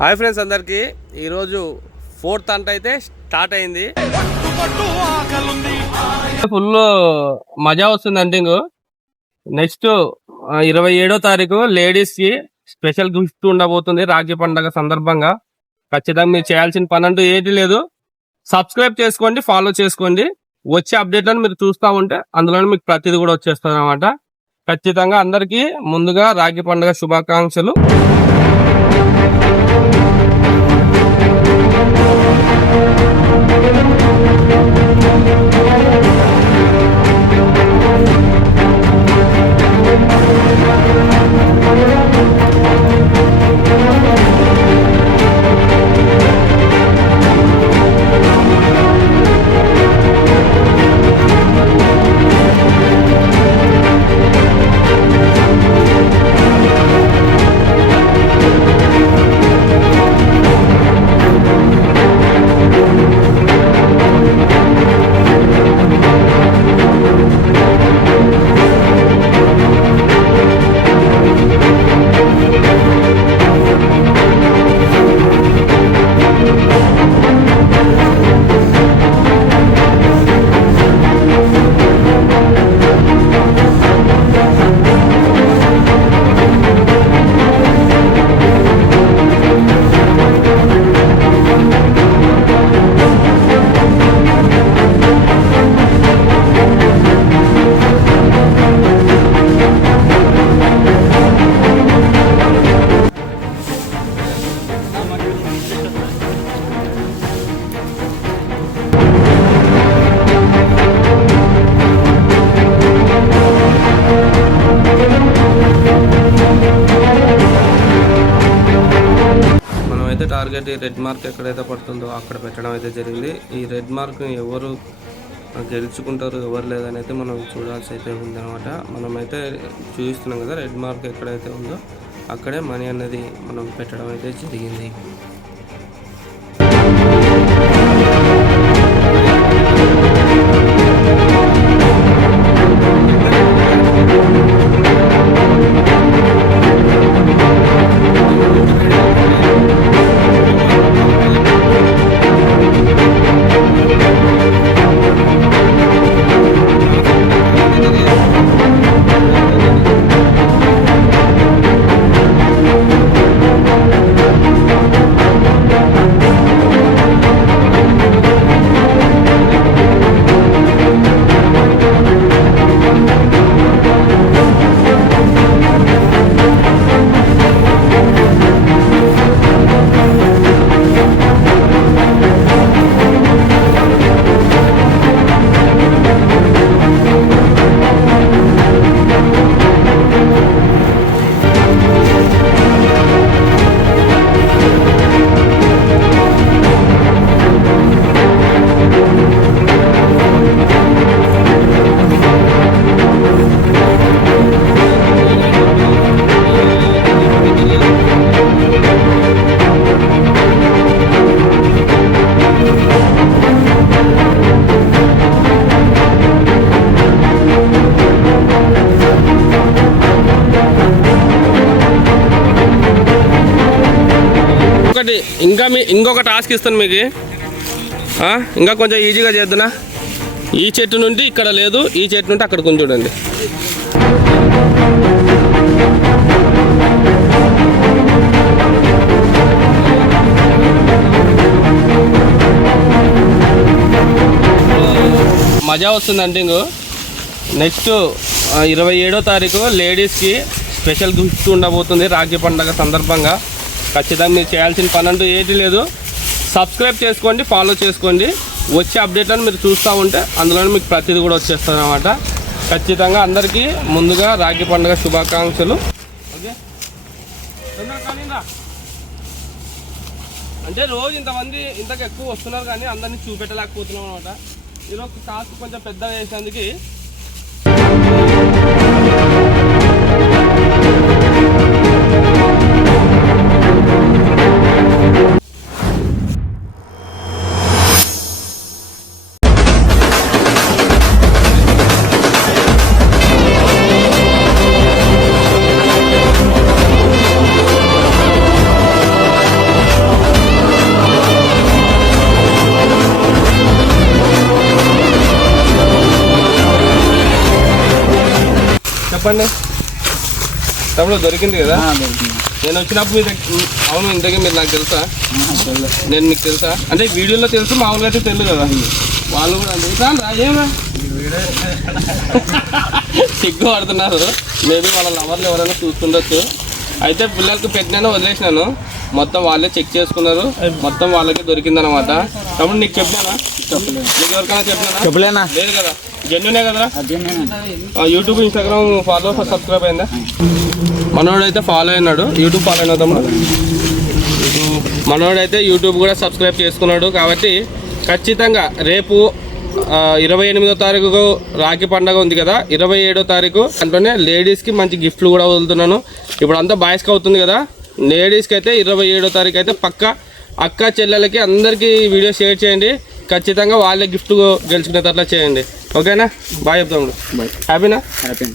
Hi friends అందరికి ఈరోజు 4th అంట అయితే స్టార్ట్ అయింది. ఫుల్ మజా వస్తుంది అంటింగ్. నెక్స్ట్ 27వ తారీఖు లేడీస్ కి స్పెషల్ గిఫ్ట్ ఉండబోతుంది రాఖీ పండుగ సందర్భంగా. ఖచ్చితంగా మీరు చేయాల్సిన పని అంటూ ఏది లేదు. సబ్స్క్రైబ్ చేసుకోండి, ఫాలో చేసుకోండి. వచ్చే అప్డేట్లను మీరు చూస్తూ ఉంటే అందులోనే మీకు ప్రతిదీ కూడా వచ్చేస్తుంది అనమాట. ఖచ్చితంగా అందరికీ ముందుగా రాఖీ పండుగ శుభాకాంక్షలు. టార్గెట్ రెడ్ మార్క్ ఎక్కడైతే పడుతుందో అక్కడ పెట్టడం అయితే జరిగింది. ఈ రెడ్ మార్క్ ఎవరు గెలుచుకుంటారు ఎవరు లేదని అయితే మనం చూడాల్సి అయితే ఉందన్నమాట. మనమైతే చూపిస్తున్నాం కదా, రెడ్ మార్క్ ఎక్కడైతే ఉందో అక్కడే మనీ అనేది మనం పెట్టడం అయితే జరిగింది. ఇంకొక టాస్క్ ఇస్తాను మీకు, ఇంకా కొంచెం ఈజీగా చేద్దునా. ఈ చెట్టు నుండి ఇక్కడ లేదు, ఈ చెట్టు నుండి అక్కడ కొంచెం చూడండి. మజా వస్తుంది అంటింగ్. నెక్స్ట్ 27వ తారీఖు లేడీస్కి స్పెషల్ గిఫ్ట్ ఉండబోతుంది రాఖీ పండుగ సందర్భంగా. ఖచ్చితంగా మీరు చేయాల్సిన పని అంటూ ఏది లేదు. సబ్స్క్రైబ్ చేసుకోండి, ఫాలో చేసుకోండి. వచ్చే అప్డేట్లను మీరు చూస్తూ ఉంటే అందులోనే మీకు ప్రతిదీ కూడా వచ్చేస్తుంది అనమాట. ఖచ్చితంగా అందరికీ ముందుగా రాఖీ పండుగ శుభాకాంక్షలు. ఓకే, అంటే రోజు ఇంతమంది ఇంతకు ఎక్కువ వస్తున్నారు కానీ అందరినీ చూపెట్టలేకపోతున్నాం అనమాట. ఈరోజు టాస్క్ కొంచెం పెద్దగా చేసేందుకు చెప్పండి తమ్ముడు. దొరికింది కదా? నేను వచ్చినప్పుడు మీ దగ్గర, అవును ఇంతకీ మీరు నాకు తెలుసా? నేను మీకు తెలుసా అంటే వీడియోలో తెలుసు, మామూలుగా అయితే తెలియదు కదా. వాళ్ళు కూడా రాజేమా సిగ్గు పడుతున్నారు. మేబీ వాళ్ళ లవర్లు ఎవరైనా చూస్తుండొచ్చు. అయితే పిల్లలకి పెట్టినాను, వదిలేసినాను. మొత్తం వాళ్ళే చెక్ చేసుకున్నారు, మొత్తం వాళ్ళకి దొరికిందనమాట. తమ్ముడు నీకు చెప్పినానా? నీకు ఎవరికైనా చెప్పినా? లేదు కదా, జెన్యునే కదా. యూట్యూబ్ ఇన్స్టాగ్రామ్ ఫాలో సబ్స్క్రైబ్ అయిందా? మనోడైతే ఫాలో అయినాడు, యూట్యూబ్ ఫాలో అయినా తమ్ముడు. మనోడైతే యూట్యూబ్ కూడా సబ్స్క్రైబ్ చేసుకున్నాడు. కాబట్టి ఖచ్చితంగా రేపు 28వ తారీఖు రాఖీ పండుగ ఉంది కదా, 27వ తారీఖు అంటేనే లేడీస్కి మంచి గిఫ్ట్లు కూడా వదులుతున్నాను. ఇప్పుడు అంతా బాయ్స్కి అవుతుంది కదా, లేడీస్కి అయితే 27వ తారీఖు అయితే పక్క అక్క చెల్లెలకి అందరికీ వీడియో షేర్ చేయండి. ఖచ్చితంగా వాళ్ళే గిఫ్ట్ గెలుచుకునేటట్లా చేయండి. ఓకేనా? బాయ్ చెప్తాము. బాయ్. హ్యాపీనా? హ్యాపీ.